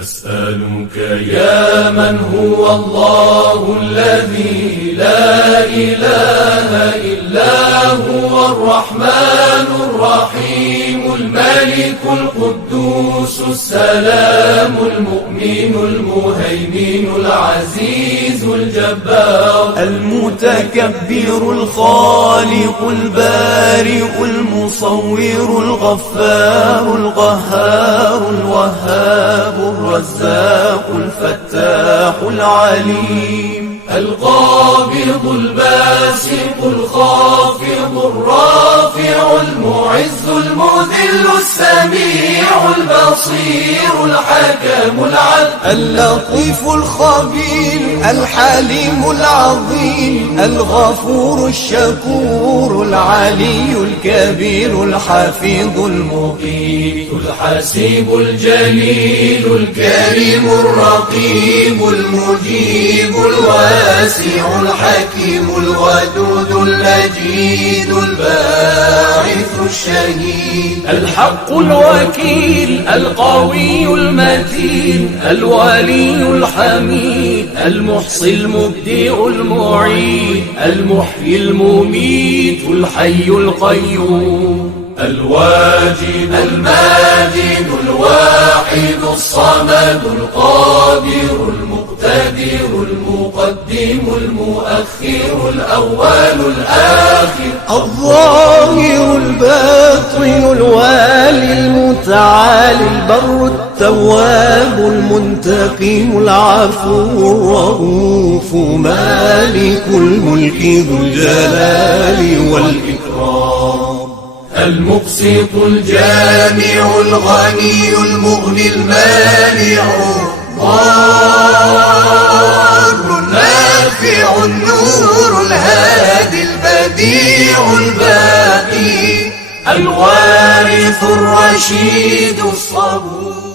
نسألك يا من هو الله الذي لا إله إلا هو الرحمن الرحيم الملك القدوس السلام المؤمن المهيمن العزيز الجبار المتكبر الخالق البارئ المصور الغفار القهار الوهاب الرزاق الفتاح العليم القابض الباسط الخافض الرافع المعز المذل السميع البصير الحكم العدل اللطيف الخبير الحليم العظيم الغفور الشكور العلي الكبير الحفيظ المقيت الحسيب الجليل الكريم الرقيب المجيب الواسع الحكيم الودود المجيد الباعث الشهيد الحق الوكيل القوي المتين الولي الحميد المحصي المبدع المعيد المحيي المميت الحي القيوم الواجد الماجد الواحد الصمد القادر المقتدر المقدم المؤخر الأول الآخر الظاهر الباطن الوالي المتعالي البر التواب المنتقم العفو الرؤوف مالك الملك ذو الجلال والإكرام المقسط الجامع الغني المغني المانع الضار النافع النور الهادي البديع الباقي الوارث الرشيد الصبور